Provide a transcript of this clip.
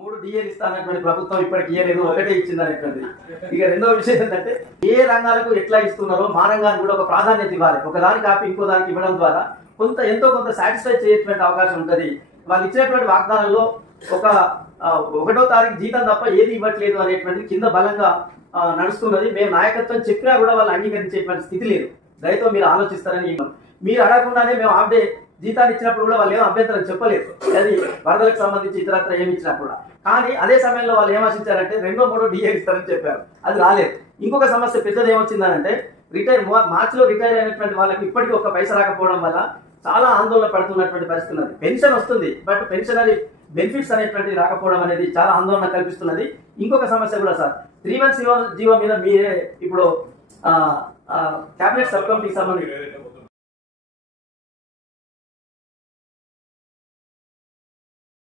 3 డిఏలు ఇస్తానటువంటి ప్రభుత్వం ఇప్పటికి ఇయ్యలేదు, ఒకటే ఇచ్చింది అనేటువంటిది. ఇక రెండో విషయం ఏంటంటే ఏ రంగాలకు ఎట్లా ఇస్తున్నారో మా రంగానికి కూడా ఒక ప్రాధాన్యత ఇవ్వాలి. ఒక దానికి కాపీ ఇంకో దానికి ఇవ్వడం ద్వారా ఎంతో కొంత సాటిస్ఫై చేసేటువంటి అవకాశం ఉంటుంది. వాళ్ళు ఇచ్చినటువంటి వాగ్దానంలో ఒకటో తారీఖు జీతం తప్ప ఏది ఇవ్వట్లేదు అనేటువంటి కింద బలంగా నడుస్తున్నది. మేము నాయకత్వం చెప్పినా కూడా వాళ్ళు అంగీకరించేటువంటి స్థితి లేదు. దయతో మీరు ఆలోచిస్తారని మీరు అడగకుండానే మేము హాఫ్ డే జీతాలు ఇచ్చినప్పుడు కూడా వాళ్ళు ఏమో అభ్యంతరం చెప్పలేదు. అది వరదలకు సంబంధించి ఇతరత్ర ఏమి ఇచ్చినప్పుడు. కానీ అదే సమయంలో వాళ్ళు ఏం ఆశించారంటే 2-3 డిఏ ఇస్తారని చెప్పారు, అది రాలేదు. ఇంకొక సమస్య పెద్దది ఏమొచ్చిందనంటే మార్చిలో రిటైర్ అయినటువంటి వాళ్ళకి ఇప్పటికీ ఒక పైసా రాకపోవడం వల్ల చాలా ఆందోళన పడుతున్నటువంటి పరిస్థితి ఉన్నది. పెన్షన్ వస్తుంది, బట్ పెన్షనరీ బెనిఫిట్స్ అనేటువంటి రాకపోవడం అనేది చాలా ఆందోళన కల్పిస్తున్నది. ఇంకొక సమస్య కూడా సార్, 3-1 జీవో మీద మీరే ఇప్పుడు క్యాబినెట్ సబ్ కమిటీకి సంబంధించి